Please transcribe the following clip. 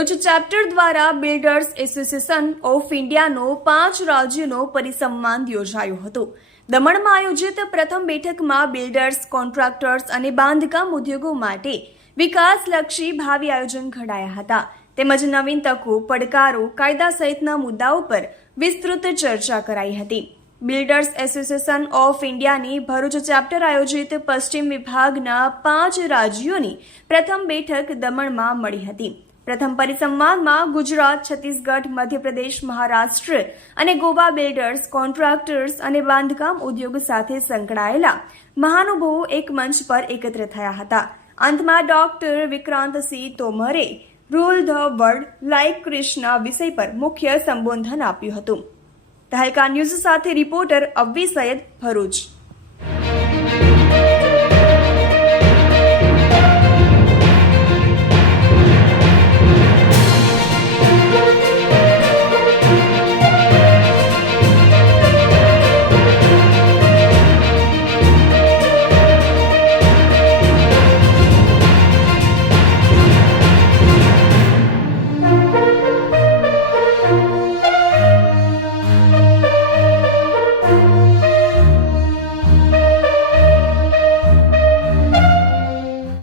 Bharuch chapter દ્વારા builders association of ઇન્ડિયાનો 5 રાજ્યોનો પરિસંવાદ યોજાયો હતો. દમણમાં આયોજિત પ્રથમ બેઠકમાં બિલ્ડર્સ, કોન્ટ્રાક્ટર્સ અને બાંધકામ ઉદ્યોગો માટે વિકાસલક્ષી ભાવિ આયોજન ઘડાયા હતા. તેમજ નવીન તકો, પડકારો, કાયદા સહિતના મુદ્દાઓ પર વિસ્તૃત ચર્ચા કરાઈ હતી. બિલ્ડર્સ એસોસિએશન ઓફ ઇન્ડિયાની ભરૂચ ચેપ્ટર આયોજિત પશ્ચિમ વિભાગના 5 રાજ્યોની પ્રથમ બેઠક દમણમાં મળી હતી. પ્રથમ પરિસંવાદમાં ગુજરાત, છત્તીસગઢ, મધ્યપ્રદેશ, મહારાષ્ટ્ર અને ગોવા બિલ્ડર્સ, કોન્ટ્રાક્ટર્સ અને બાંધકામ ઉદ્યોગ સાથે સંકળાયેલા મહાનુભાવો એક મંચ પર એકત્ર થયા હતા. અંતમાં ડોક્ટર વિક્રાંતસિંહ તોમરે rule the world like Krishna વિષય પર મુખ્ય સંબોધન આપ્યું હતું. તહેલકા ન્યૂઝ સાથે રિપોર્ટર અવ્વી સૈયદ, ભરૂચ.